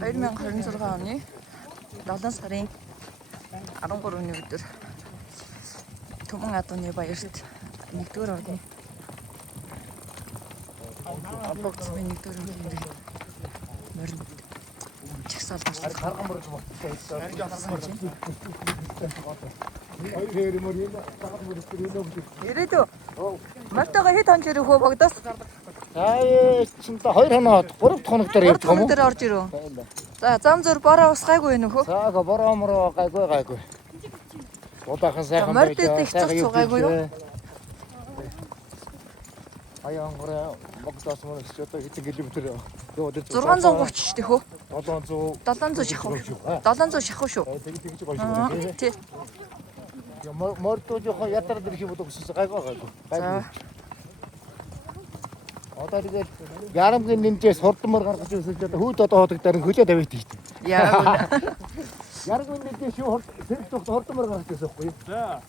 2026 оны 7 сарын 13-ны өдөр Түмэн адууны баярт 1-р орны Албогцны 1-р орны моринд чагсаал ирээдүй мартагаа хэд хоног ирэх хөө богдоос чинь 2 хоног 3 хоног дээр явах юм уу? дээр орж ирв. За зам зур бороо ус гайгүй нөхөө. За бороо мороо гайгүй. Удаахан сайхан байлаа. Сайхан гайгүй юу? Аянгороо богдоос мөр ч одоо хэдэн километр юу? 630 ч тэхөө. 700 шахав. 700 шахав шүү. Тэгж гоё шүү. Тий. Мордоо жоохон ятар дэрх юм уу гэсэн гайгүй. За. Одоо тэгээд ярамгийн нэмжээс хурдмар гаргаж ирсэн чинь хүүд одоо ходог дээр хөлөө тавиад тийш. Яа. Ярамгийн нэмжээс юу сэрэг тогт хурдмар гаргаж ирсэн байхгүй юу? За.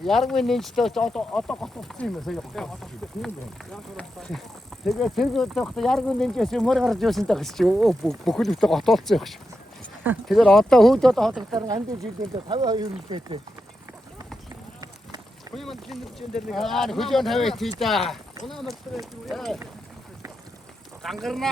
Ярамгийн нэмжтэй одоо готцсон юм сая. Тэгээд сэрэг тогт ярамгийн нэмжээс мөр гаргаж ирсэн тахс чи бүхэл бүтэ готолцсон юм шиг. Тэгээд одоо хүүд одоо ходог дээр амдын жилдээ 52 мэтэ. Хөөмөнд гинэмжэн дээр нэг хөлөө тавиад тийш та. Гангарна.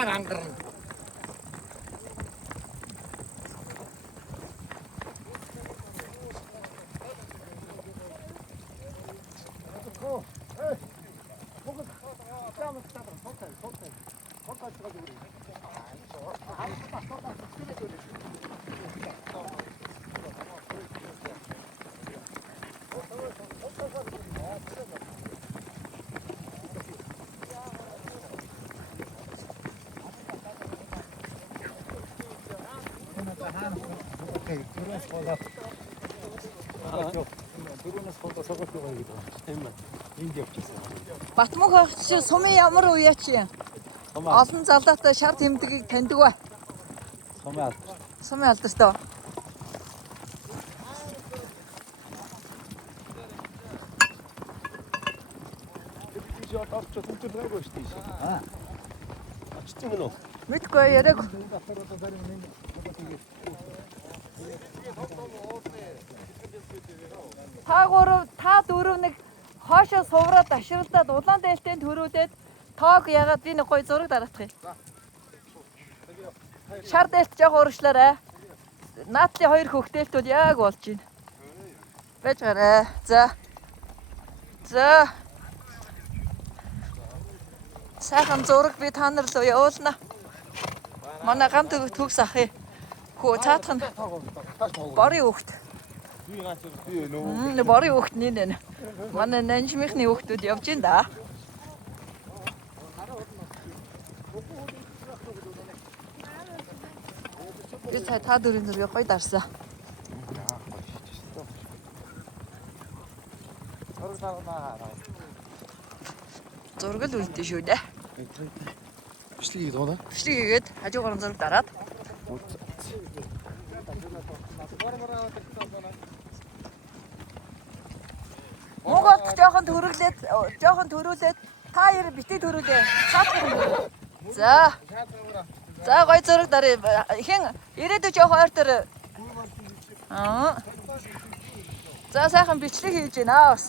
Батмөх ах чи сумын ямар үе чи? Олон залуутай шар тэмдгийг таньдаг ба. Сумын алдартай. Мэдгүй яриаг. Та дөрөв нэг хоошоо сувраад аширлаад улаан дээлтэй төрүүлээд тоог ягаад би нэг гой зураг дараах юм. Шар дээлт жоох урагшлаарай. Наадлын 2 хөхтээлт бол яг болж байна. Байж гараа. За. Сайхан зураг би та нар руу явуулна. Манай гам төгс ах юм. Хөө цаатах нь борын хөхт. Борын хөхт нэ. Манай нанжмийнхны хөхтүүд явж байна да. Би та дөрөв зургийг гоё дарсан. Зураг л үлдээ шүү дээ. Бичлэг хийгээд байна. Бичлэг хийгээд хажуугаар нь зураг дараад. Монгол жоохон төрүүлээд та яар битээ төрүүлээ. Цаатах. За гоё зураг даръя. Хин ирээдүйн жоохон ойр дээр. За сайхан бичлэг хийж байна бас.